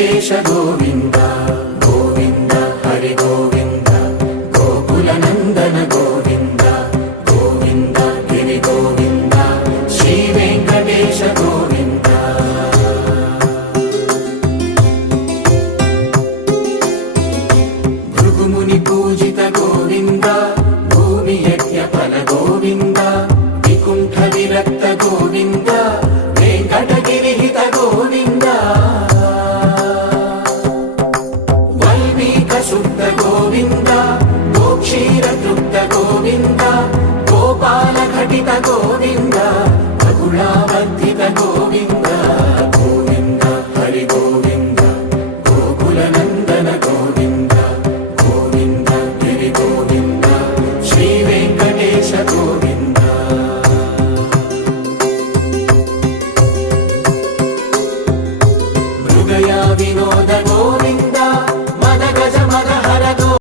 వెంకటేశ గోవింద గోవింద హరి గోవింద గోకుల నందన గోవింద గోవింద గిరి గోవింద శ్రీ వెంకటేశ గోవింద భృగుముని పూజిత గోవింద భూమి యజ్ఞ ఫల గోవింద వికుంఠ విరక్త గోవింద వెంకటగిరి హిత గోవింద వల్మీక శుద్ధ గోవింద గోక్షీర తృప్త గోవింద గోపాల ఘటిత గోవింద బహుళావర్ధిత గోవింద గోవింద హరి గోవింద గోకుల నందన గోవింద గోవింద గిరి గోవింద శ్రీ వెంకటేశ గోవింద మృగయా వినోద